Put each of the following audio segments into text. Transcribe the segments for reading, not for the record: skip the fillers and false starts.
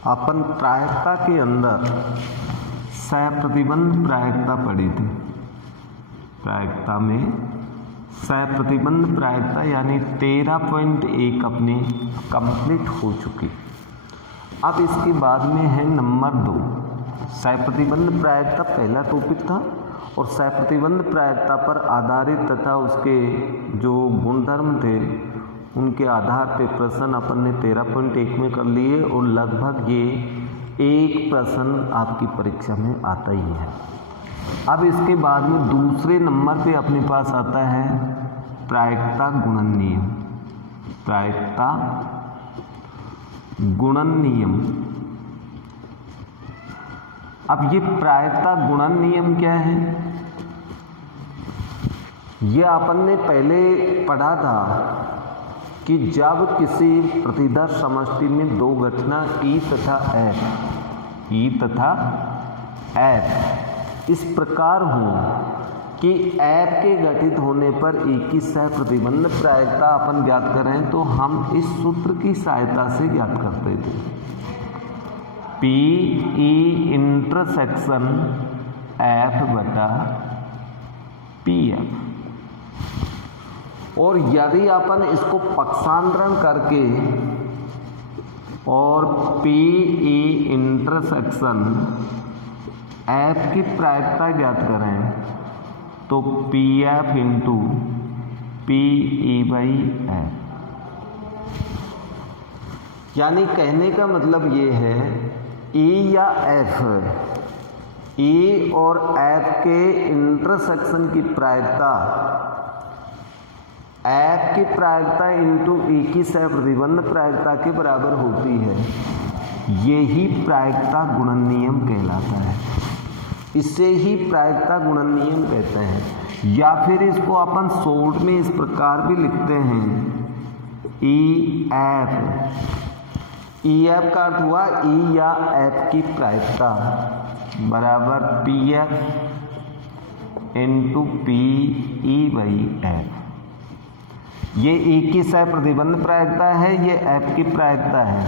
अपन प्रायिकता के अंदर सप्रतिबंध प्रायिकता पढ़ी थी। प्रायिकता में सप्रतिबंध प्रायिकता यानी 13.1 अपनी कंप्लीट हो चुकी। अब इसके बाद में है नंबर 2 सप्रतिबंध प्रायिकता। पहला टॉपिक था और सप्रतिबंध प्रायिकता पर आधारित तथा उसके जो गुणधर्म थे उनके आधार पे प्रश्न अपन ने 13.1 में कर लिए और लगभग ये एक प्रश्न आपकी परीक्षा में आता ही है। अब इसके बाद में दूसरे नंबर पे अपने पास आता है प्रायिकता गुणन नियम। प्रायिकता गुणन नियम। अब ये प्रायिकता गुणन नियम क्या है? ये अपन ने पहले पढ़ा था कि जब किसी प्रतिदर्श समष्टि में दो घटना ई तथा एफ इस प्रकार हों कि एफ के घटित होने पर ई की सहप्रतिबंध प्रायिकता अपन ज्ञात करें तो हम इस सूत्र की सहायता से ज्ञात करते थे। पी ई इंटरसेक्शन एफ बटा पी एफ। और यदि अपन इसको पक्षांतरण करके और पी ई इंटरसेक्शन एफ की प्रायिकता ज्ञात करें तो P F into P E by F. यानी कहने का मतलब ये है ई या एफ, ई और एफ के इंटरसेक्शन की प्रायिकता एफ की प्रायिकता इंटू ई की सहप्रतिबंध प्रायिकता के बराबर होती है। यही प्रायिकता गुणन नियम कहलाता है। इसे ही प्रायिकता गुणन नियम कहते हैं। या फिर इसको अपन शॉर्ट में इस प्रकार भी लिखते हैं ई एफ का अर्थ हुआ ई या एफ की प्रायिकता बराबर P F into P E by F. ये ई की सहप्रतिबंध प्रायिकता है, ये एफ की प्रायिकता है।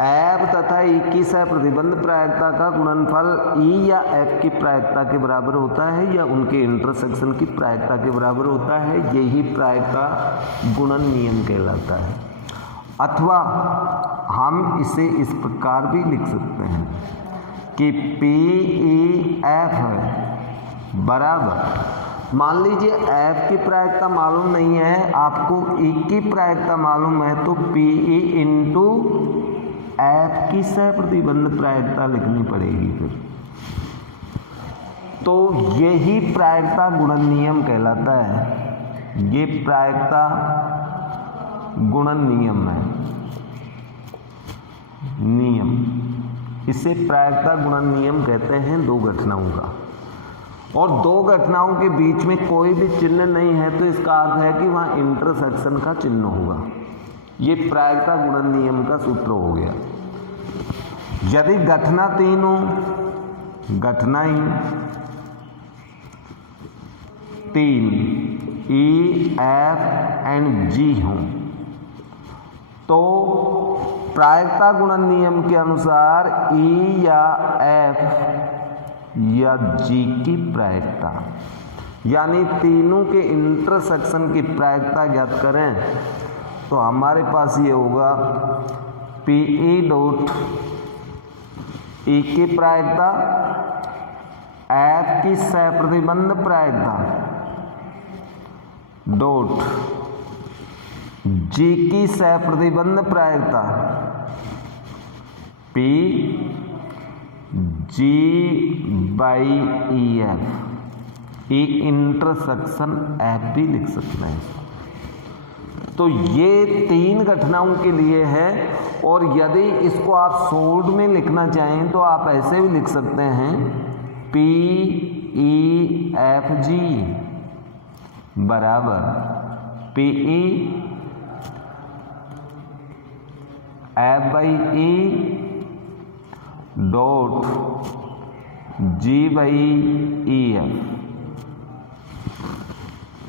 एफ तथा ई की सहप्रतिबंध प्रायिकता का गुणनफल ई या एफ की प्रायिकता के बराबर होता है या उनके इंटरसेक्शन की प्रायिकता के बराबर होता है। यही प्रायिकता गुणन नियम कहलाता है। अथवा हम इसे इस प्रकार भी लिख सकते हैं कि पी ई एफ है बराबर, मान लीजिए एफ की प्रायिकता मालूम नहीं है, आपको ई की प्रायिकता मालूम है तो पी ई इंटू एफ की सहप्रतिबंध प्रायिकता लिखनी पड़ेगी फिर। तो यही प्रायिकता गुणन नियम कहलाता है। ये प्रायिकता गुणन नियम है। नियम, इसे प्रायिकता गुणन नियम कहते हैं दो घटनाओं का। और दो घटनाओं के बीच में कोई भी चिन्ह नहीं है तो इसका अर्थ है कि वहाँ इंटरसेक्शन का चिन्ह होगा। ये प्रायिकता गुणन नियम का सूत्र हो गया। यदि घटना तीनों घटनाएं तीन ई एफ एंड जी हों तो प्रायिकता गुणन नियम के अनुसार ई या एफ या जी की प्रायिकता यानी तीनों के इंटरसेक्शन की प्रायिकता ज्ञात करें तो हमारे पास ये होगा पी ई डॉट ई की प्रायिकता एफ की सहप्रतिबंध प्रायिकता डॉट जी की सहप्रतिबंध प्रायिकता P G by E F. E intersection F भी लिख सकते हैं। तो ये तीन घटनाओं के लिए है। और यदि इसको आप शॉर्ट में लिखना चाहें तो आप ऐसे भी लिख सकते हैं पी ई एफ जी बराबर P E F by E dot G by E F.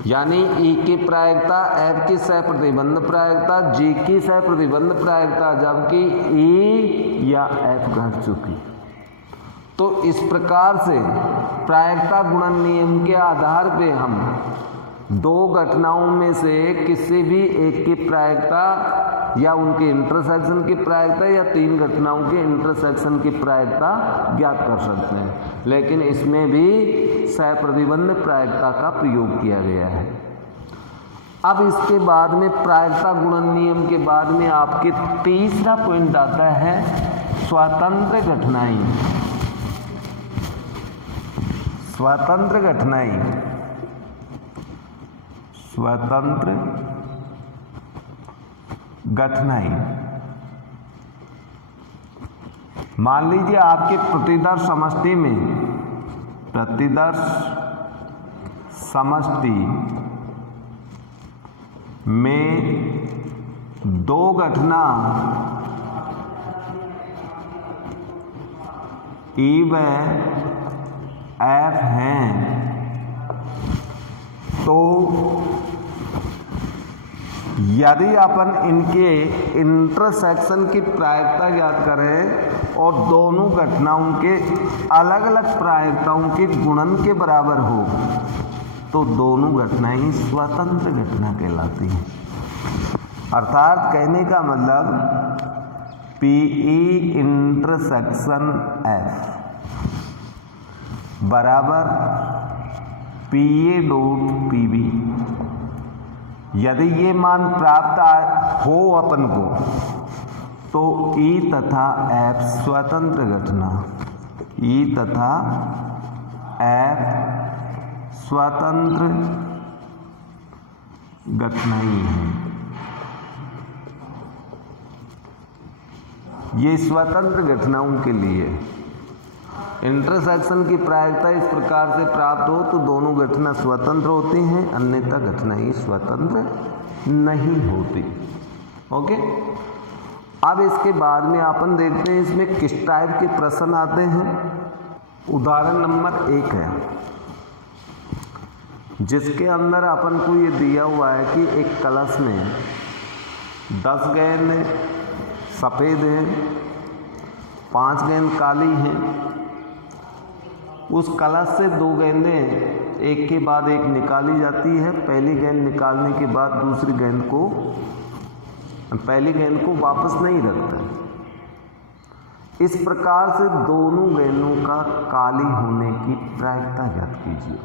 यानी ई की प्रायिकता एफ की सहप्रतिबंध प्रायिकता जी की सहप्रतिबंध प्रायिकता, जबकि ई या F घट चुकी। तो इस प्रकार से प्रायिकता गुणन नियम के आधार पे हम दो घटनाओं में से किसी भी एक की प्रायिकता या उनके इंटरसेक्शन की प्रायिकता या तीन घटनाओं के इंटरसेक्शन की प्रायिकता ज्ञात कर सकते हैं, लेकिन इसमें भी सहप्रतिबंध प्रायिकता का प्रयोग किया गया है। अब इसके बाद में प्रायिकता गुणन नियम के बाद में आपके तीसरा पॉइंट आता है स्वतंत्र घटनाएं। स्वतंत्र घटनाएं, स्वतंत्र घटनाएं। मान लीजिए आपके प्रतिदर्श समष्टि में, प्रतिदर्श समष्टि में दो घटना E व F हैं, तो यदि अपन इनके इंटरसेक्शन की प्रायिकता ज्ञात करें और दोनों घटनाओं के अलग अलग प्रायिकताओं के गुणन के बराबर हो तो दोनों घटनाएं स्वतंत्र घटना कहलाती हैं। अर्थात कहने का मतलब PE इंटरसेक्शन F बराबर PA डॉट PB। यदि ये मान प्राप्त हो अपन को तो E तथा F स्वतंत्र घटना, E तथा F स्वतंत्र घटनाएं हैं। ये स्वतंत्र घटनाओं के लिए इंटरसेक्शन की प्रायिकता इस प्रकार से प्राप्त हो तो दोनों घटना स्वतंत्र होती हैं, अन्यथा घटनाएं स्वतंत्र नहीं होती। ओके, अब इसके बाद में अपन देखते हैं इसमें किस टाइप के प्रश्न आते हैं। उदाहरण नंबर 1 है, जिसके अंदर अपन को ये दिया हुआ है कि एक कलश में 10 गेंद सफ़ेद हैं, 5 गेंद काली हैं। उस कलश से 2 गेंदें एक के बाद एक निकाली जाती है। पहली गेंद निकालने के बाद दूसरी गेंद को, पहली गेंद को वापस नहीं रखता। इस प्रकार से दोनों गेंदों का काली होने की प्रायिकता ज्ञात कीजिए।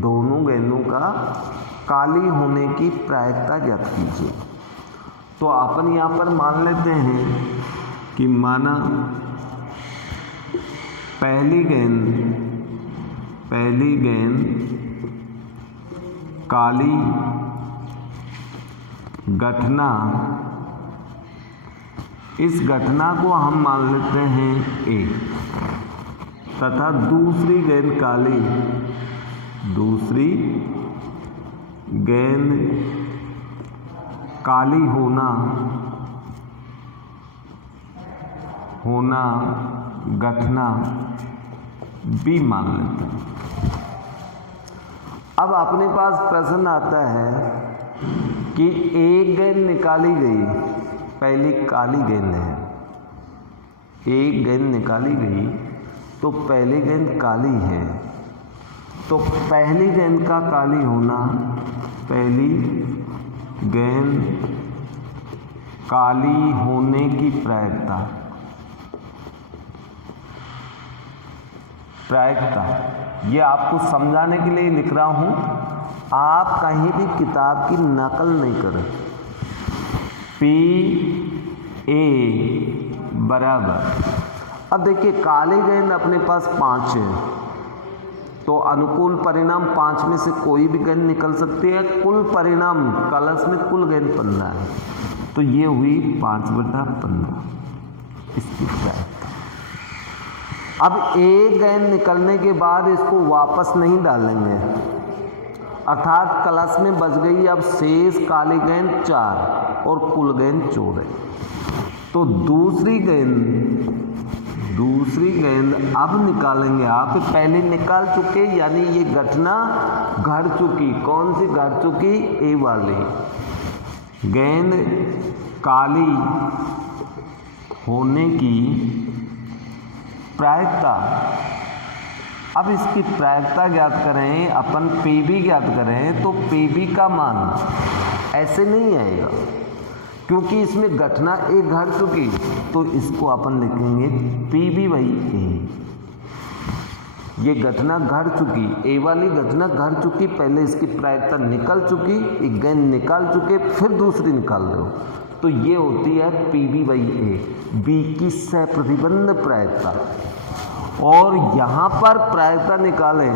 दोनों गेंदों का काली होने की प्रायिकता ज्ञात कीजिए। तो अपन यहाँ पर मान लेते हैं कि माना पहली गेंद काली घटना, इस घटना को हम मान लेते हैं A, तथा दूसरी गेंद काली, दूसरी गेंद काली होना घटना B मान लेते हैं। अब अपने पास प्रश्न आता है कि एक गेंद निकाली गई, पहली काली गेंद है, एक गेंद निकाली गई तो पहली गेंद काली है, तो पहली गेंद का काली होना, पहली गेंद काली होने की प्रायिकता, ये आपको समझाने के लिए लिख रहा हूं, आप कहीं भी किताब की नकल नहीं करें। PA बराबर, अब देखिए काली गेंद अपने पास 5 है, तो अनुकूल परिणाम 5 में से कोई भी गेंद निकल सकती है। कुल परिणाम कलश में कुल गेंद 15 है, तो ये हुई 5/15 इसकी प्रायिकता। अब एक गेंद निकलने के बाद इसको वापस नहीं डालेंगे, अर्थात कलश में बच गई अब शेष काली गेंद 4 और कुल गेंद 14। तो दूसरी गेंद अब निकालेंगे आप, पहले निकाल चुके, यानी ये घटना घट चुकी। कौन सी घट चुकी? ए वाली गेंद काली होने की प्रायिकता। अब इसकी प्रायिकता ज्ञात करें, अपन PB ज्ञात करें तो PB का मान ऐसे नहीं आएगा क्योंकि इसमें घटना एक घट चुकी, तो इसको अपन लिखेंगे PB/A। ये घटना घट चुकी, ए वाली घटना घट चुकी, पहले इसकी प्रायिकता निकल चुकी, एक गेंद निकाल चुके, फिर दूसरी निकाल रहे हो, तो ये होती है PB/A, बी की सप्रतिबंध प्रायिकता। और यहाँ पर प्रायिकता निकालें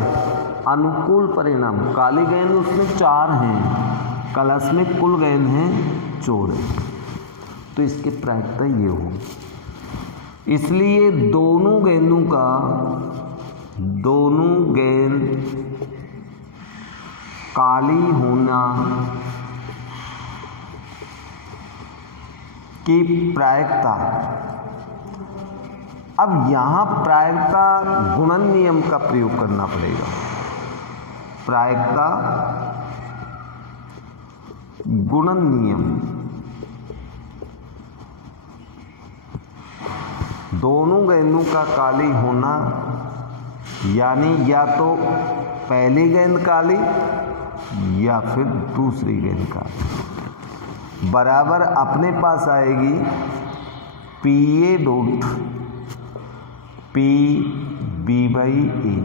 अनुकूल परिणाम। काली गेंद उसमें 4 हैं, कलश में कुल गेंद हैं 14, तो इसकी प्रायिकता ये हो। इसलिए दोनों गेंद काली होना की प्रायिकता। अब यहां प्रायिकता गुणन नियम का प्रयोग करना पड़ेगा। प्रायिकता गुणन नियम, दोनों गेंदों का काली होना, यानी या तो पहली गेंद काली या फिर दूसरी गेंद काली, बराबर अपने पास आएगी PA PB/A।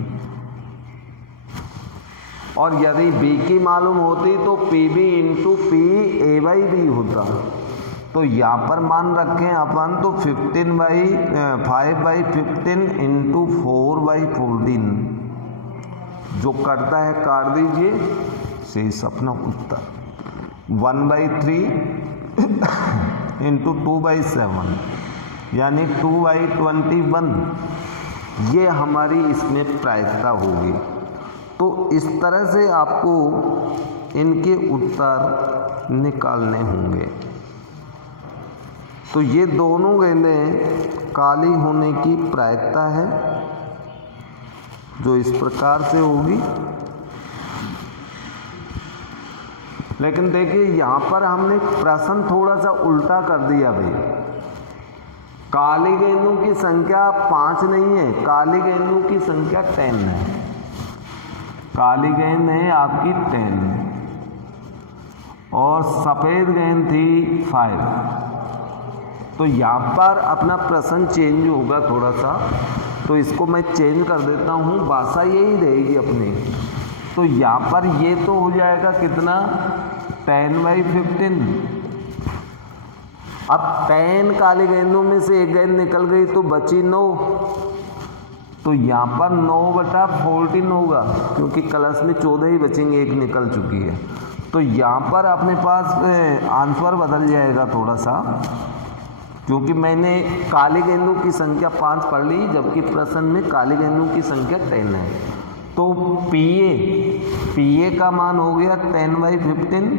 और यदि B की मालूम होती तो PB × PA/B होता। तो यहाँ पर मान रखें अपन तो 5/15 × 4/14 जो करता है काट दीजिए, शेष अपना उत्तर 1/3 × 2/7 यानी 2/21, ये हमारी इसमें प्रायिकता होगी। तो इस तरह से आपको इनके उत्तर निकालने होंगे। तो ये दोनों गेंदें काली होने की प्रायिकता है जो इस प्रकार से होगी। लेकिन देखिए यहाँ पर हमने प्रश्न थोड़ा सा उल्टा कर दिया भाई। काली गेंदों की संख्या 5 नहीं है, काली गेंदों की संख्या 10 है। काली गेंद है आपकी 10 और सफ़ेद गेंद थी 5। तो यहाँ पर अपना प्रश्न चेंज होगा थोड़ा सा, तो इसको मैं चेंज कर देता हूँ, भाषा यही रहेगी अपनी। तो यहाँ पर ये तो हो जाएगा कितना 10/15। अब 10 काली गेंदों में से एक गेंद निकल गई तो बची 9, तो यहाँ पर 9/14 होगा क्योंकि कलश में 14 ही बचेंगे, एक निकल चुकी है। तो यहाँ पर अपने पास आंसर बदल जाएगा थोड़ा सा, क्योंकि मैंने काली गेंदों की संख्या 5 पढ़ ली जबकि प्रश्न में काली गेंदों की संख्या 10 है। तो PA का मान हो गया 10/15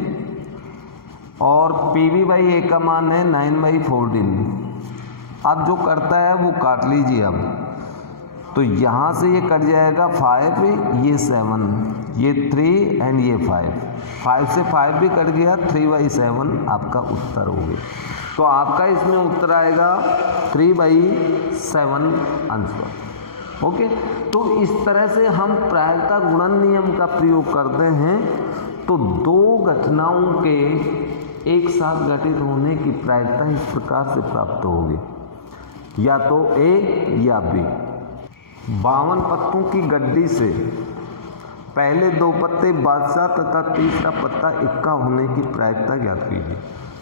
और PB/A का मान है 9/14। अब जो करता है वो काट लीजिए। अब तो यहाँ से ये कट जाएगा 5, ये 7, ये 3 एंड ये 5 से 5 भी कट गया, 3/7 आपका उत्तर हो गया। तो आपका इसमें उत्तर आएगा 3/7 आंसर। ओके, तो इस तरह से हम प्रायिकता गुणन नियम का प्रयोग करते हैं। तो दो घटनाओं के एक साथ घटित होने की प्रायिकता इस प्रकार से प्राप्त होगी, या तो A या B। 52 पत्तों की गड्डी से पहले 2 पत्ते बादशाह तथा तीसरा पत्ता इक्का होने की प्रायिकता ज्ञात कीजिए।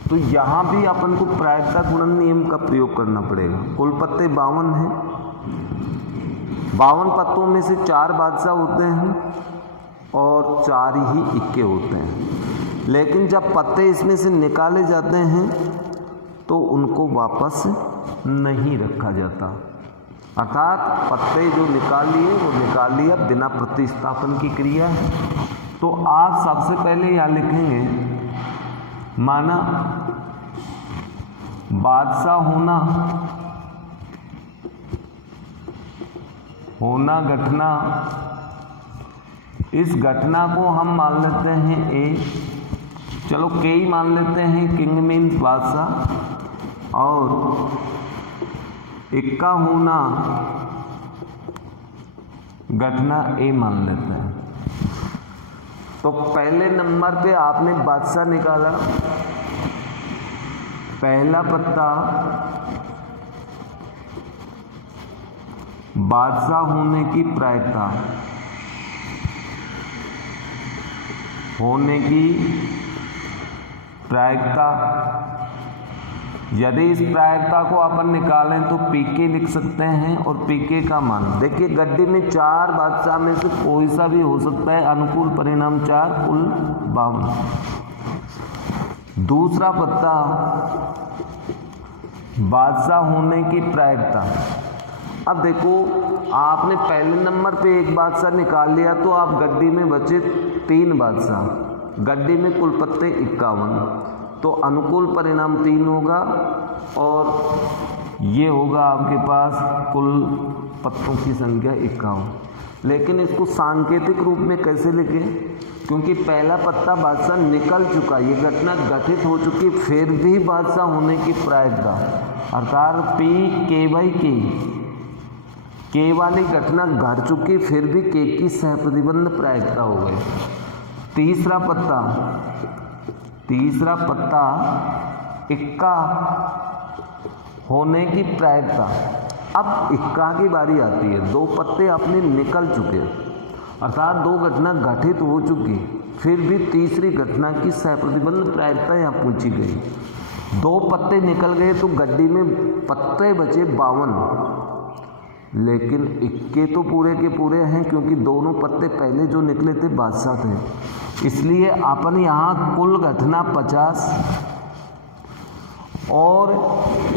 तो यहाँ भी अपन को प्रायिकता गुणन नियम का प्रयोग करना पड़ेगा। कुल पत्ते 52 हैं, 52 पत्तों में से 4 बादशाह होते हैं और 4 ही इक्के होते हैं। लेकिन जब पत्ते इसमें से निकाले जाते हैं तो उनको वापस नहीं रखा जाता, अर्थात पत्ते जो निकाल लिए वो निकाल लिया, बिना प्रतिस्थापन की क्रिया है। तो आप सबसे पहले यहाँ लिखेंगे माना बादशाह होना घटना, इस घटना को हम मान लेते हैं A, चलो K ही मान लेते हैं, किंग मीन्स बादशाह, और इक्का होना घटना ए मान लेते हैं। तो पहले नंबर पे आपने बादशाह निकाला, पहला पत्ता बादशाह होने की प्रायिकता, यदि इस प्रायिकता को अपन निकालें तो पीके लिख सकते हैं। और पीके का मान देखिए, गड्डी में 4 बादशाह में से कोई सा भी हो सकता है। अनुकूल परिणाम 4, कुल 52। दूसरा पत्ता बादशाह होने की प्रायिकता। अब देखो, आपने पहले नंबर पे एक बादशाह निकाल लिया तो आप गड्डी में बचे 3 बादशाह, गड्डी में कुल पत्ते 51, तो अनुकूल परिणाम 3 होगा और ये होगा आपके पास कुल पत्तों की संख्या 51। लेकिन इसको सांकेतिक रूप में कैसे लिखें, क्योंकि पहला पत्ता बादशाह निकल चुका, ये घटना घटित हो चुकी, फिर भी बादशाह होने की प्रायिकता अर्थात पी के वाली घटना घट चुकी, फिर भी के की सहप्रतिबंध प्रायिकता हो गई। तीसरा पत्ता इक्का होने की प्रायिकता। अब इक्का की बारी आती है, 2 पत्ते अपने निकल चुके अर्थात 2 घटना घटित हो चुकी, फिर भी तीसरी घटना की सहप्रतिबंध प्रायिकता यहाँ पूछी गई। 2 पत्ते निकल गए तो गड्डी में पत्ते बचे 52, लेकिन इक्के तो पूरे के पूरे हैं, क्योंकि दोनों पत्ते पहले जो निकले थे बादशाह थे, इसलिए अपन यहाँ कुल घटना 50 और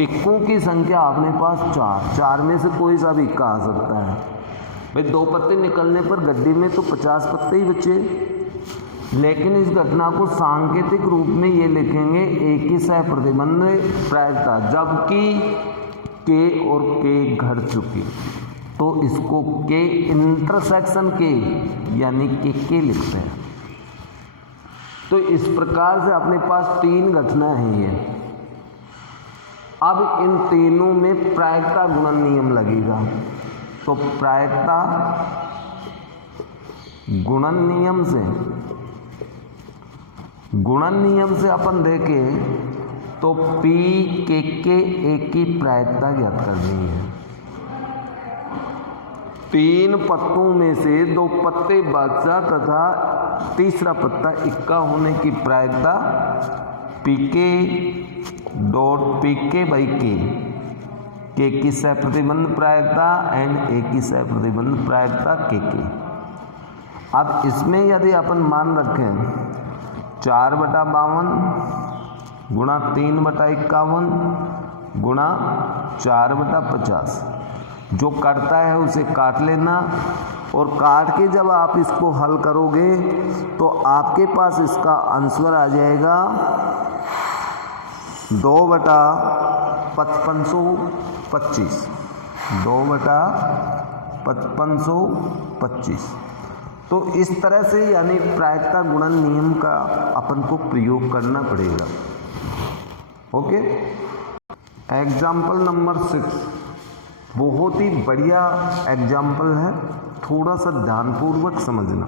इक्कों की संख्या अपने पास 4 में से कोई सा भी इक्का आ सकता है। भाई 2 पत्ते निकलने पर गड्डी में तो 50 पत्ते ही बचे, लेकिन इस घटना को सांकेतिक रूप में ये लिखेंगे एक ही सहप्रतिबंध प्रायिकता, जबकि के और के घट चुकी, तो इसको के इंटरसेक्शन के यानी के लिखते हैं। तो इस प्रकार से अपने पास 3 घटना है ये। अब इन तीनों में प्रायिकता गुणन नियम लगेगा, तो प्रायिकता गुणन नियम से अपन देखें तो पी के एक की प्रायिकता ज्ञात करनी है। 3 पत्तों में से 2 पत्ते बादशाह तथा तीसरा पत्ता इक्का होने की प्रायिकता पीके बाई के की सहप्रतिबंध प्रायिकता एंड ए की सहप्रतिबंध प्रायिकता के। अब इसमें यदि अपन मान रखें 4/52 गुणा 3/51 गुणा 4/50, जो करता है उसे काट लेना, और काट के जब आप इसको हल करोगे तो आपके पास इसका आंसर आ जाएगा 2/5525 2/5525। तो इस तरह से यानी प्रायिकता गुणन नियम का अपन को प्रयोग करना पड़ेगा। ओके, एग्जाम्पल नंबर 6 बहुत ही बढ़िया एग्जाम्पल है, थोड़ा सा ध्यानपूर्वक समझना।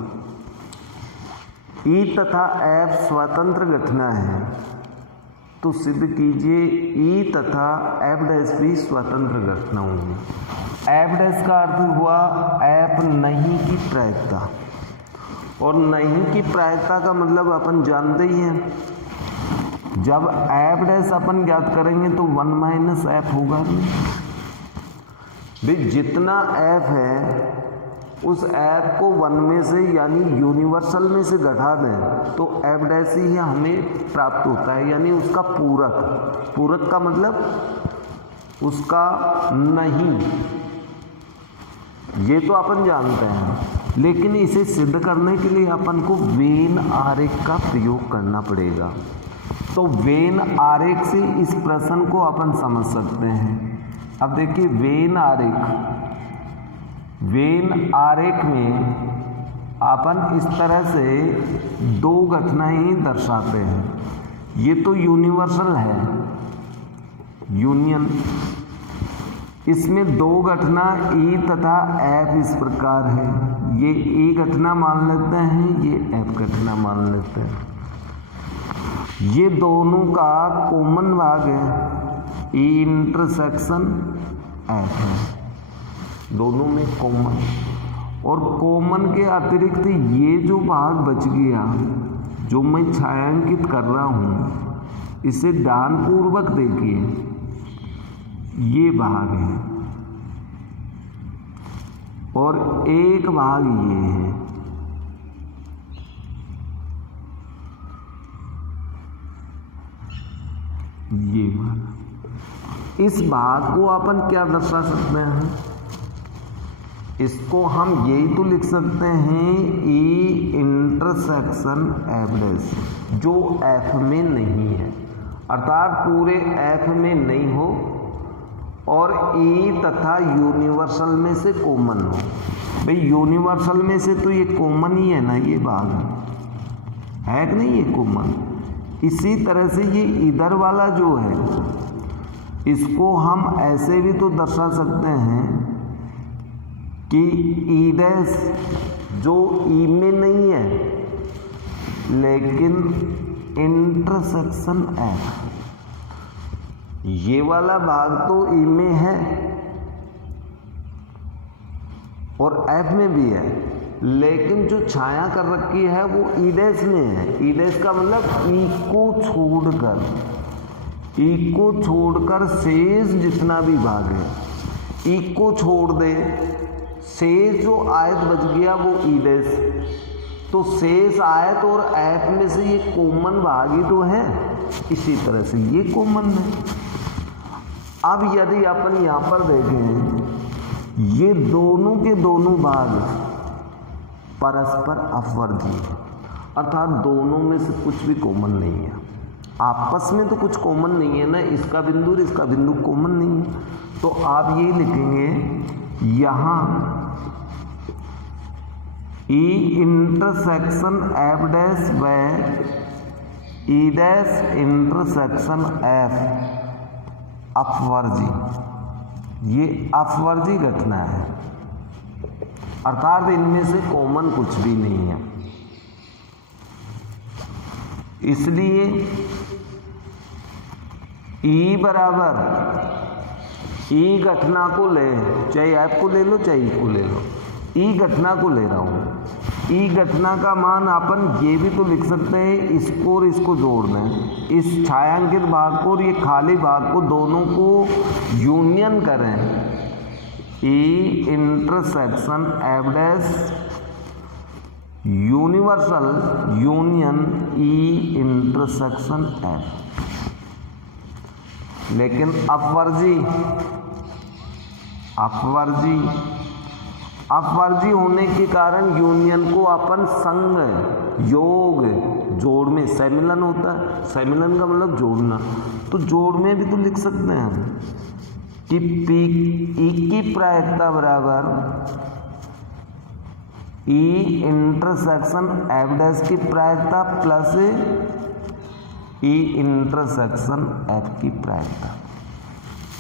ई तथा एफ स्वतंत्र घटना है, तो सिद्ध कीजिए ई तथा एफ डैश भी स्वतंत्र घटना होंगी। एफ डैश का अर्थ हुआ एफ नहीं की प्रायिकता, और नहीं की प्रायिकता का मतलब अपन जानते ही हैं, जब एफ डैश अपन ज्ञात करेंगे तो 1 - एफ होगा। भाई जितना एफ है उस एफ को 1 में से यानी यूनिवर्सल में से घटा दें तो एफ डैश ही हमें प्राप्त होता है, यानी उसका पूरक का मतलब उसका नहीं, ये तो अपन जानते हैं। लेकिन इसे सिद्ध करने के लिए अपन को वेन आरेख का प्रयोग करना पड़ेगा। तो वेन आरेख से इस प्रश्न को अपन समझ सकते हैं। अब देखिए वेन आरेख में अपन इस तरह से 2 घटनाएं दर्शाते हैं। ये तो यूनिवर्सल है, यूनियन, इसमें दो घटना ई तथा एफ इस प्रकार है। ये ई घटना मान लेते हैं, ये एफ घटना मान लेते हैं। ये दोनों का कॉमन भाग है, ई इंटरसेक्शन एफ है, दोनों में कॉमन। और कॉमन के अतिरिक्त ये जो भाग बच गया जो मैं छायांकित कर रहा हूँ, इसे ध्यानपूर्वक देखिए, ये भाग है और एक भाग ये है। ये भाग, इस भाग को अपन क्या दर्शा सकते हैं? इसको हम यही तो लिख सकते हैं, ई इंटरसेक्शन एफ डैश, जो एफ में नहीं है, अर्थात पूरे एफ में नहीं हो और ई तथा यूनिवर्सल में से कॉमन हो। भाई यूनिवर्सल में से तो ये कॉमन ही है ना, ये भाग है कि नहीं, ये कॉमन। इसी तरह से ये इधर वाला जो है, इसको हम ऐसे भी तो दर्शा सकते हैं कि ई डैश जो ई में नहीं है लेकिन इंटरसेक्शन एफ, ये वाला भाग तो ई में है और एफ में भी है, लेकिन जो छाया कर रखी है वो ई डैश में है। ई डैश का मतलब ई को छोड़कर शेष जितना भी भाग है, ई को छोड़ दे, शेष जो आयत बच गया वो ई डैश, तो शेष आयत और एफ में से ये कॉमन भाग ही तो है, इसी तरह से ये कॉमन है। अब यदि अपन यहाँ पर देखें, ये दोनों के दोनों भाग परस्पर अपवर्ती है, अर्थात दोनों में से कुछ भी कॉमन नहीं है, आपस में तो कुछ कॉमन नहीं है ना, इसका बिंदु और इसका बिंदु कॉमन नहीं है। तो आप ये लिखेंगे यहाँ ई इंटरसेक्शन एफ डैश व ई डैश इंटरसेक्शन एफ अपवर्जी, ये अपवर्जी घटना है, अर्थात इनमें से कॉमन कुछ भी नहीं है। इसलिए ई बराबर ई घटना को ले, चाहे एफ को ले लो चाहे ई को ले लो, ई घटना को ले रहा हूँ। ई घटना का मान अपन ये भी तो लिख सकते हैं, इसको और इसको जोड़ दें, इस छायांकित भाग को और ये खाली भाग को दोनों को यूनियन करें, ई intersection F dash universal union ई इंटरसेक्शन एफ। लेकिन अपवर्जी होने के कारण यूनियन को अपन संग, योग, जोड़ में सम्मिलन होता है, सम्मिलन का मतलब जोड़ना, तो जोड़ में भी तो लिख सकते हैं कि पी ई की प्रायिकता बराबर ई इंटरसेक्शन एफ डैश की प्रायिकता प्लस ई इंटरसेक्शन एफ की प्रायिकता।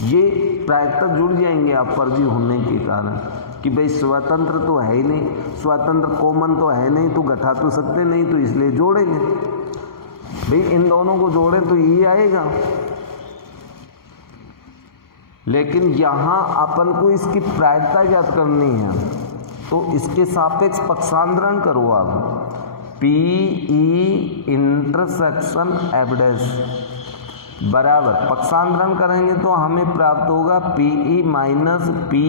ये प्रायिकता जुड़ जाएंगे अपवर्जी होने के कारण कि भाई स्वतंत्र तो है ही नहीं, स्वतंत्र कॉमन तो है नहीं, तो घटा तो सकते नहीं, तो इसलिए जोड़ेंगे। भाई इन दोनों को जोड़ें तो ये आएगा, लेकिन यहाँ अपन को इसकी प्रायिकता ज्ञात करनी है, तो इसके सापेक्ष पक्षांतरण करो आप, P E intersection F dash बराबर पक्षांतरण करेंगे तो हमें प्राप्त होगा P E minus P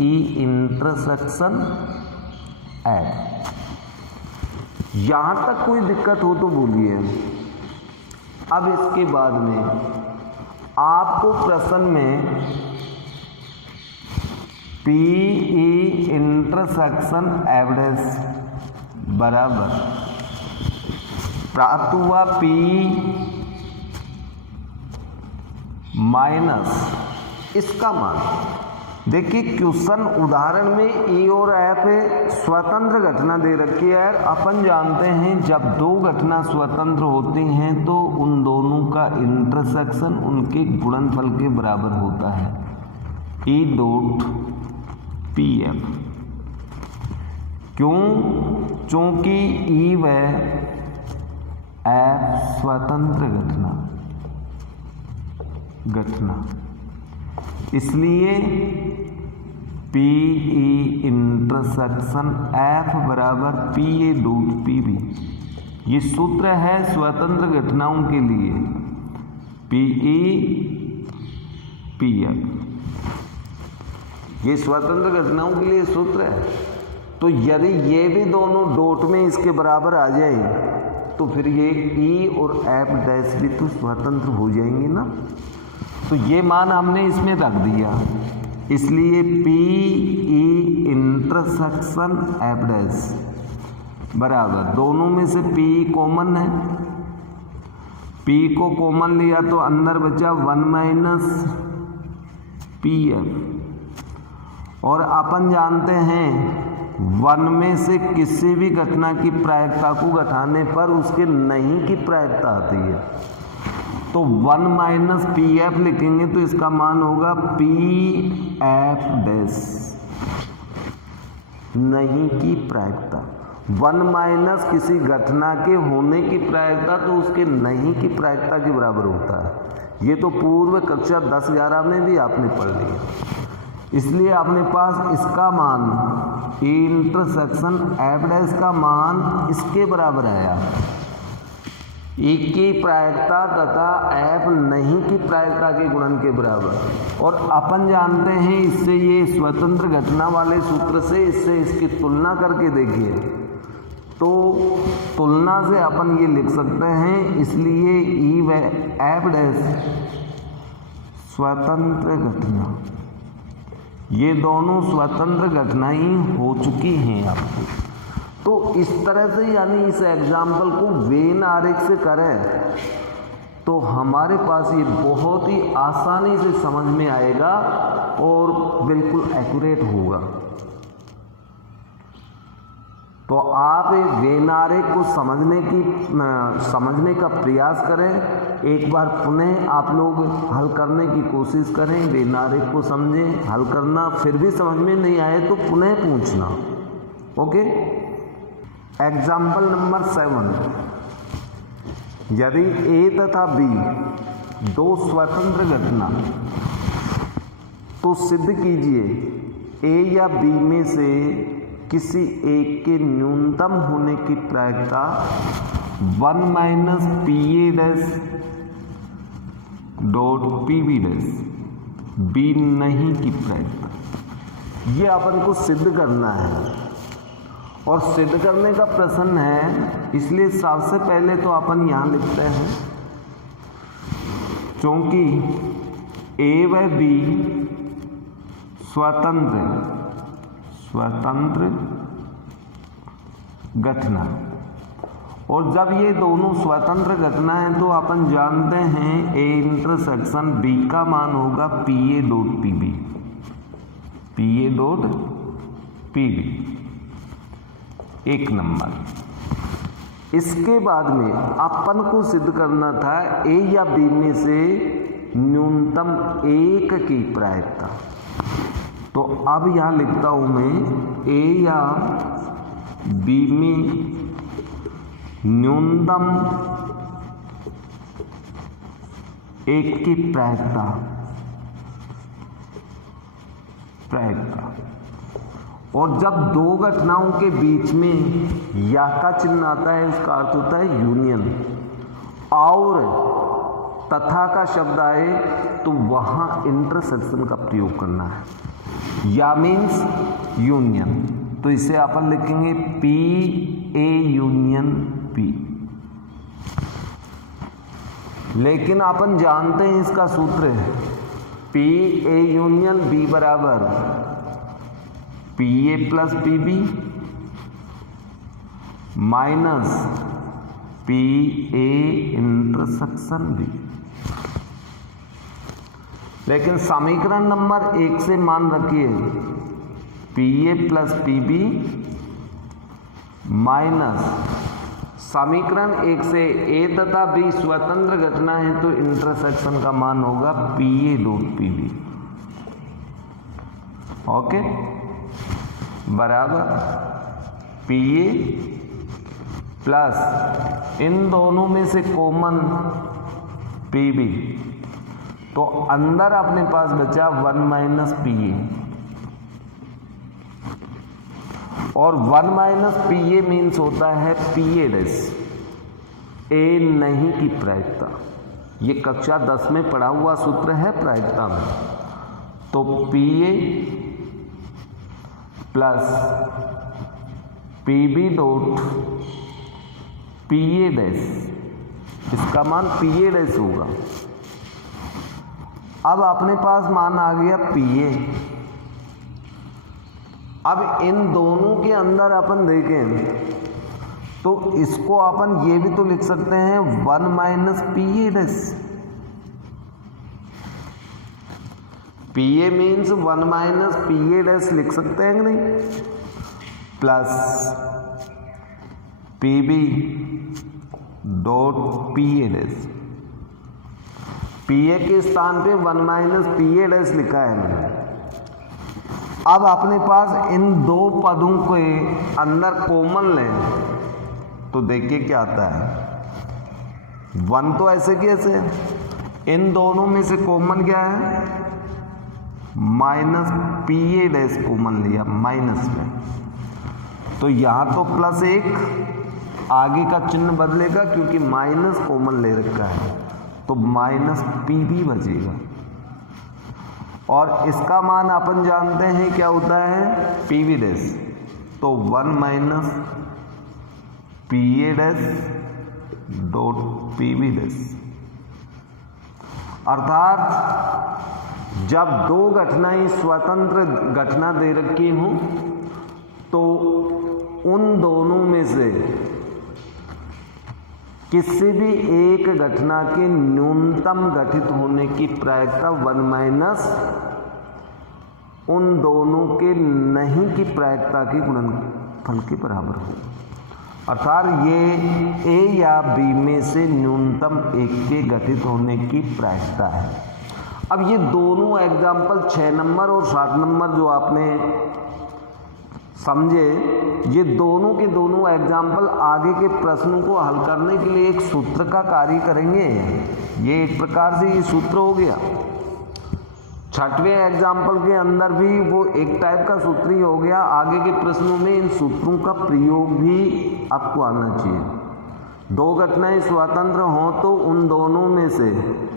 E intersection F. यहाँ तक कोई दिक्कत हो तो बोलिए। अब इसके बाद में आपको प्रश्न में P E intersection F dash बराबर प्राप्त हुआ पी माइनस इसका मान। देखिए क्वेश्चन उदाहरण में ई और एफ स्वतंत्र घटना दे रखी है। अपन जानते हैं जब दो घटना स्वतंत्र होती हैं तो उन दोनों का इंटरसेक्शन उनके गुणनफल के बराबर होता है। E dot P F. क्यों? चूंकि ई व एफ स्वतंत्र घटना, इसलिए पी ई इंटरसेक्शन एफ बराबर P A dot P B. ये सूत्र है स्वतंत्र घटनाओं के लिए, पी ई पी एफ, ये स्वतंत्र घटनाओं के लिए सूत्र है। तो यदि ये भी दोनों डॉट में इसके बराबर आ जाए तो फिर ये ई और एफ डैश भी तो स्वतंत्र हो जाएंगे ना। तो ये मान हमने इसमें रख दिया, इसलिए P E intersection F dash बराबर, दोनों में से पी कॉमन है, पी को कॉमन लिया तो अंदर बचा 1 माइनस पी एफ। और अपन जानते हैं 1 में से किसी भी घटना की प्रायिकता को घटाने पर उसके नहीं की प्रायिकता आती है। तो 1 माइनस पी एफ लिखेंगे तो इसका मान होगा पी एफ डैश, नहीं की प्रायिकता। 1 माइनस किसी घटना के होने की प्रायिकता तो उसके नहीं की प्रायिकता के बराबर होता है। ये तो पूर्व कक्षा 10-11 में भी आपने पढ़ लिया। इसलिए अपने पास इसका मान इंटरसेक्शन एफ डैश का मान इसके बराबर आया, एक की प्रायिकता तथा एफ नहीं की प्रायिकता के गुणन के बराबर। और अपन जानते हैं इससे, ये स्वतंत्र घटना वाले सूत्र से इससे इसकी तुलना करके देखिए तो तुलना से अपन ये लिख सकते हैं, इसलिए ई व एफ डैश स्वतंत्र घटना, ये दोनों स्वतंत्र घटनाएं हो चुकी हैं आपको। तो इस तरह से यानी इस एग्जाम्पल को वेन आरेख से करें तो हमारे पास ये बहुत ही आसानी से समझ में आएगा और बिल्कुल एक्यूरेट होगा। तो आप वेन आरेख को समझने का प्रयास करें। एक बार पुनः आप लोग हल करने की कोशिश करें, वेन आरेख को समझें, हल करना, फिर भी समझ में नहीं आए तो पुनः पूछना। ओके। एग्जाम्पल नंबर 7, यदि ए तथा बी दो स्वतंत्र घटना, तो सिद्ध कीजिए ए या बी में से किसी एक के न्यूनतम होने की प्रायिकता 1 minus P A dash dot P B dash B नहीं की प्रायिकता। ये अपन को सिद्ध करना है और सिद्ध करने का प्रश्न है, इसलिए सबसे पहले तो अपन यहाँ लिखते हैं, क्योंकि ए व बी स्वतंत्र घटना, और जब ये दोनों स्वतंत्र घटना है तो अपन जानते हैं ए इंटरसेक्शन बी का मान होगा P A dot P B, P A dot P B. एक नंबर। इसके बाद में अपन को सिद्ध करना था ए या बी में से न्यूनतम एक की प्रायिकता। तो अब यहाँ लिखता हूं मैं ए या बी में न्यूनतम एक की प्रायिकता, और जब दो घटनाओं के बीच में या का चिन्ह आता है उसका अर्थ होता है यूनियन, और तथा का शब्द आए तो वहां इंटरसेक्शन का प्रयोग करना है, या मीन्स यूनियन। तो इसे अपन लिखेंगे पी ए यूनियन पी। लेकिन अपन जानते हैं इसका सूत्र है पी ए यूनियन बी बराबर P A plus P B minus P A intersection B. लेकिन समीकरण नंबर 1 से मान रखिए P A plus P B minus समीकरण 1 से ए तथा बी स्वतंत्र घटना है तो इंटरसेक्शन का मान होगा P A dot P B. Okay, बराबर पी ए प्लस इन दोनों में से कॉमन पी बी, तो अंदर अपने पास बचा 1 माइनस पी ए, और 1 माइनस पी ए मीन्स होता है पी ए डैश, ए नहीं की प्रायिकता। ये कक्षा 10 में पढ़ा हुआ सूत्र है प्रायिकता में। तो P A plus P B dot P A dash, इसका मान पी ए डैश होगा। अब अपने पास मान आ गया पी ए। अब इन दोनों के अंदर अपन देखें तो इसको अपन ये भी तो लिख सकते हैं 1 minus P A dash. P A means 1 minus P A dash लिख सकते हैं कि नहीं, plus P B dot P A dash. P A के स्थान पे 1 माइनस पी ए डैश लिखा है मैंने। अब अपने पास इन दो पदों के अंदर कॉमन लें तो देखिए क्या आता है, 1 तो ऐसे की ऐसे है, इन दोनों में से कॉमन क्या है, minus P A dash common लिया माइनस में, तो यहां तो प्लस 1 आगे का चिन्ह बदलेगा क्योंकि माइनस कॉमन ले रखा है, तो माइनस पी बी बचेगा। और इसका मान अपन जानते हैं क्या होता है, पी बी डैश, तो 1 minus P A dash dot P B dash. अर्थात जब दो घटनाएं स्वतंत्र घटना दे रखी हूं तो उन दोनों में से किसी भी एक घटना के न्यूनतम घटित होने की प्रायिकता 1 माइनस उन दोनों के नहीं की प्रायिकता के गुणनफल के बराबर हो। अर्थात ये ए या बी में से न्यूनतम एक के घटित होने की प्रायिकता है। अब ये दोनों एग्जाम्पल 6 नंबर और 7 नंबर जो आपने समझे, ये दोनों के दोनों एग्जाम्पल आगे के प्रश्नों को हल करने के लिए एक सूत्र का कार्य करेंगे। ये एक प्रकार से ये सूत्र हो गया। 6वें एग्जाम्पल के अंदर भी वो एक टाइप का सूत्र ही हो गया। आगे के प्रश्नों में इन सूत्रों का प्रयोग भी आपको आना चाहिए। दो घटनाएं स्वतंत्र हों तो उन दोनों में से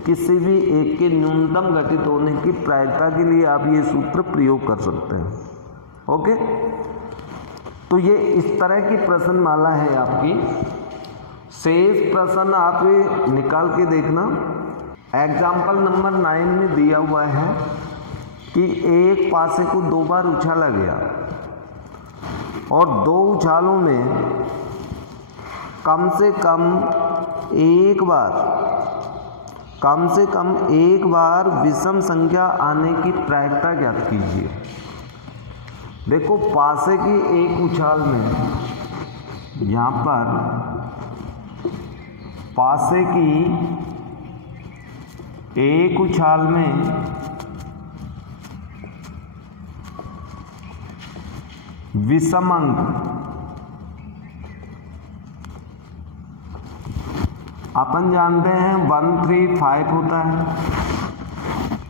किसी भी एक के न्यूनतम घटित होने की प्रायिकता के लिए आप ये सूत्र प्रयोग कर सकते हैं। ओके, तो ये इस तरह की प्रश्नमाला है आपकी। शेष प्रश्न आप निकाल के देखना। एग्जाम्पल नंबर 9 में दिया हुआ है कि एक पासे को 2 बार उछाला गया और 2 उछालों में कम से कम एक बार विषम संख्या आने की प्रायिकता ज्ञात कीजिए। देखो, पासे की एक उछाल में, यहाँ पर पासे की एक उछाल में विषम अंक अपन जानते हैं 1, 3, 5 होता है,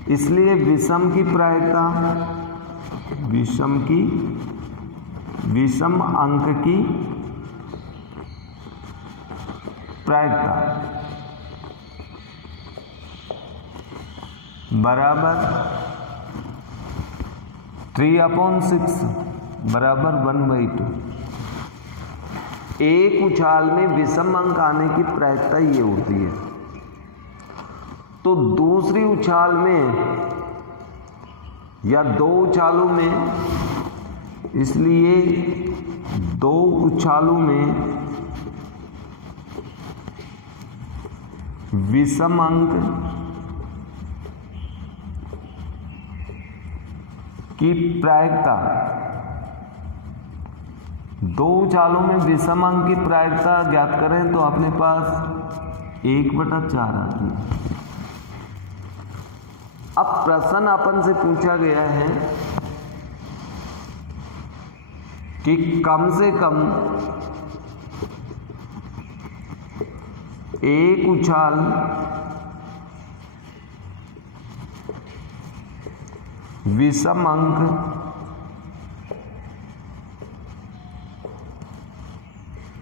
इसलिए विषम अंक की प्रायिकता बराबर 3/6 बराबर 1/2। एक उछाल में विषम अंक आने की प्रायिकता ये होती है। तो दूसरी उछाल में या 2 उछालों में, इसलिए 2 उछालों में विषम अंक की प्रायिकता, 2 उछालों में विषम अंक की प्रायिकता ज्ञात करें तो अपने पास 1/4 आती है। अब प्रश्न अपन से पूछा गया है कि कम से कम एक उछाल विषम अंक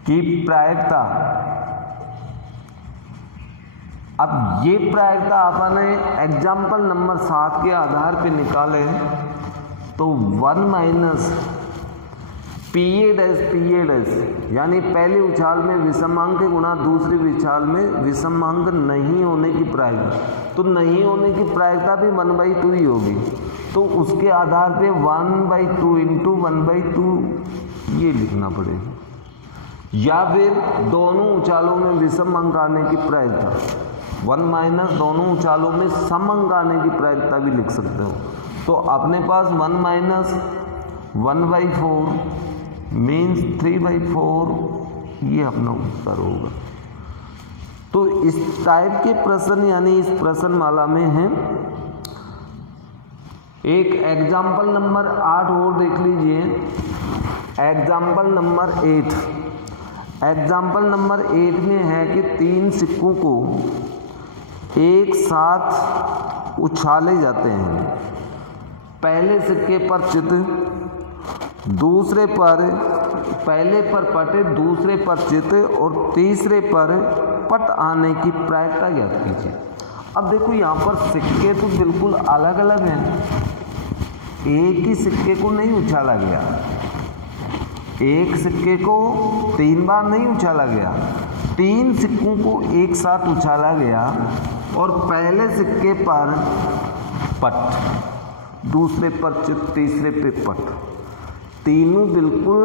की प्रायिकता। अब ये प्रायिकता अपन एग्जाम्पल नंबर 7 के आधार पे निकाले तो 1 माइनस पीए डैश यानी पहले उछाल में विषमांक गुणा दूसरी उछाल में विषमांक नहीं होने की प्रायिकता। तो नहीं होने की प्रायिकता भी 1/2 ही होगी, तो उसके आधार पे 1/2 इंटू 1/2 ये लिखना पड़ेगा, या फिर दोनों उछालों में विषम अंक आने की प्रायिकता 1 माइनस दोनों उछालों में सम अंक आने की प्रायिकता भी लिख सकते हो। तो अपने पास 1 माइनस 1/4 मीन्स 3/4 ये अपना उत्तर होगा। तो इस टाइप के प्रश्न यानी इस प्रश्नमाला में है। एक एग्जाम्पल नंबर 8 और देख लीजिए, एग्जाम्पल नंबर 8। एग्जाम्पल नंबर 8 में है कि 3 सिक्कों को एक साथ उछाले जाते हैं। पहले सिक्के पर चित, दूसरे पर पहले पर पट, दूसरे पर चित और तीसरे पर पट आने की प्रायिकता ज्ञात कीजिए। अब देखो यहाँ पर सिक्के तो बिल्कुल अलग अलग हैं, एक ही सिक्के को नहीं उछाला गया, एक सिक्के को 3 बार नहीं उछाला गया, 3 सिक्कों को एक साथ उछाला गया और पहले सिक्के पर पट, दूसरे पर चित, तीसरे पे पट, तीनों बिल्कुल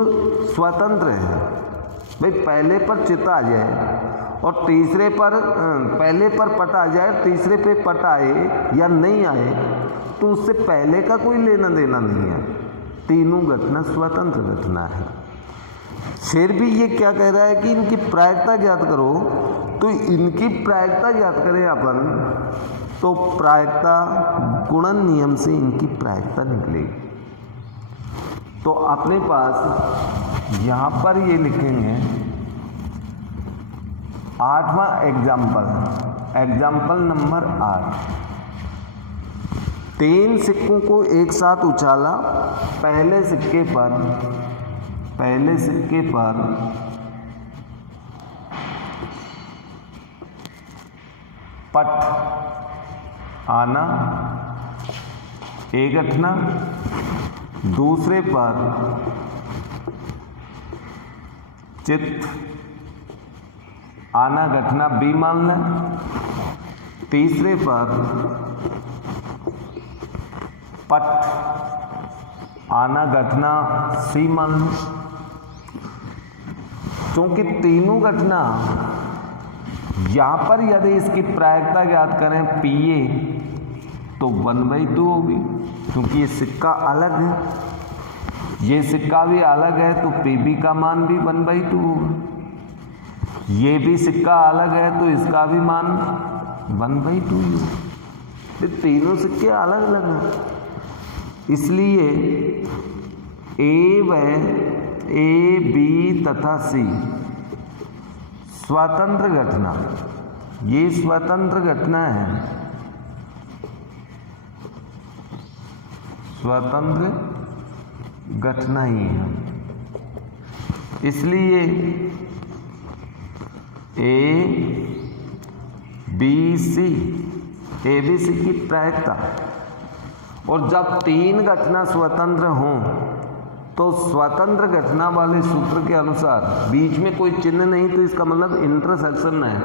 स्वतंत्र हैं। भाई पहले पर चित आ जाए और तीसरे पर पहले पर पट आ जाए, तीसरे पे पट आए या नहीं आए तो उससे पहले का कोई लेना देना नहीं है, तीनों घटना स्वतंत्र घटना है। फिर भी ये क्या कह रहा है कि इनकी प्रायिकता ज्ञात करो, तो इनकी प्रायिकता ज्ञात करें अपन तो प्रायिकता गुणन नियम से इनकी प्रायिकता निकलेगी। तो अपने पास यहाँ पर ये लिखेंगे 8वां एग्जाम्पल, एग्जाम्पल नंबर 8। 3 सिक्कों को एक साथ उछाला, पहले सिक्के पर पट आना एक घटना, दूसरे पर चित आना घटना बी मान लें, तीसरे पर पट आना घटना सी मान लें। क्योंकि तीनों घटना यहाँ पर यदि इसकी प्रायिकता ज्ञात करें पीए तो 1/2 होगी, क्योंकि ये सिक्का अलग है, ये सिक्का भी अलग है तो पीबी का मान भी 1/2 होगा। ये भी सिक्का अलग है तो इसका भी मान 1/2 ही होगा। तीनों सिक्के अलग अलग हैं, इसलिए ए बी तथा सी स्वतंत्र घटना, ये स्वतंत्र घटना है, स्वतंत्र घटना ही है। इसलिए ए बी सी की प्रायिकता, और जब 3 घटना स्वतंत्र हों तो स्वतंत्र घटना वाले सूत्र के अनुसार बीच में कोई चिन्ह नहीं, तो इसका मतलब इंटरसेक्शन है।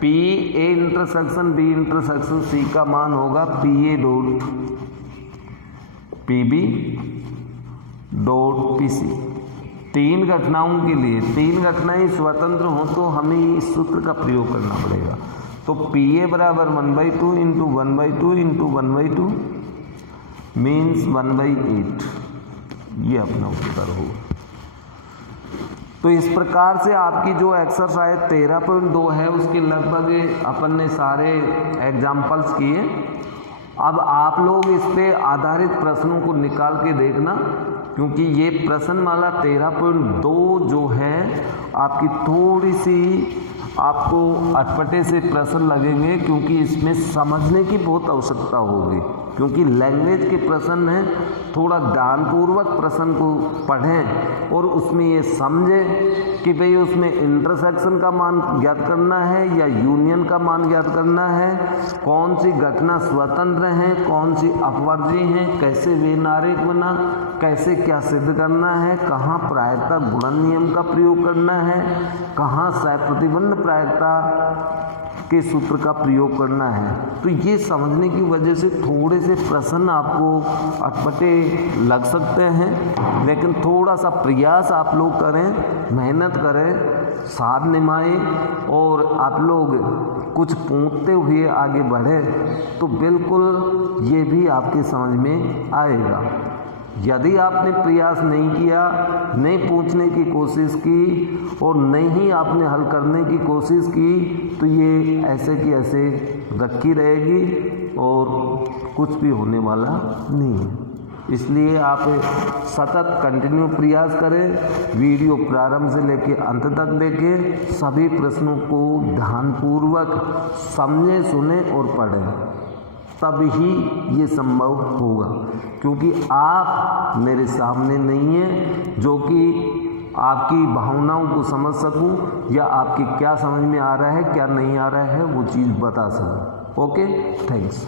P A intersection B intersection C का मान होगा P A dot P B dot P C. 3 घटनाओं के लिए 3 घटनाएं स्वतंत्र हों तो हमें इस सूत्र का प्रयोग करना पड़ेगा। तो पी ए बराबर 1/2 इंटू 1/2 इंटू 1/2 मीन्स 1/8, ये अपना उत्तर होगा। तो इस प्रकार से आपकी जो एक्सरसाइज 13.2 है उसके लगभग अपन ने सारे एग्जाम्पल्स किए, अब आप लोग इस पे आधारित प्रश्नों को निकाल के देखना, क्योंकि ये प्रश्नमाला 13.2 जो है आपकी थोड़ी सी आपको अटपटे से प्रश्न लगेंगे, क्योंकि इसमें समझने की बहुत आवश्यकता होगी, क्योंकि लैंग्वेज के प्रश्न हैं। थोड़ा ध्यानपूर्वक प्रश्न को पढ़ें और उसमें ये समझें कि भाई उसमें इंटरसेक्शन का मान ज्ञात करना है या यूनियन का मान ज्ञात करना है, कौन सी घटना स्वतंत्र है, कौन सी अपवर्जी है, कैसे वैनारिक बना, कैसे क्या सिद्ध करना है, कहाँ प्रायिकता गुणन नियम का प्रयोग करना है, कहाँ सहप्रतिबंध प्रायिकता के सूत्र का प्रयोग करना है। तो ये समझने की वजह से थोड़े से प्रश्न आपको अटपटे लग सकते हैं, लेकिन थोड़ा सा प्रयास आप लोग करें, मेहनत करें, साध निभाएं और आप लोग कुछ पूछते हुए आगे बढ़े तो बिल्कुल ये भी आपके समझ में आएगा। यदि आपने प्रयास नहीं किया, नहीं पूछने की कोशिश की और नहीं आपने हल करने की कोशिश की, तो ये ऐसे की ऐसे रखी रहेगी और कुछ भी होने वाला नहीं है। इसलिए आप सतत कंटिन्यू प्रयास करें, वीडियो प्रारंभ से लेकर अंत तक देखें, सभी प्रश्नों को ध्यानपूर्वक समझें, सुने और पढ़ें, तब ही ये संभव होगा। क्योंकि आप मेरे सामने नहीं हैं जो कि आपकी भावनाओं को समझ सकूं या आपकी क्या समझ में आ रहा है क्या नहीं आ रहा है वो चीज़ बता सकूं। Okay, thanks.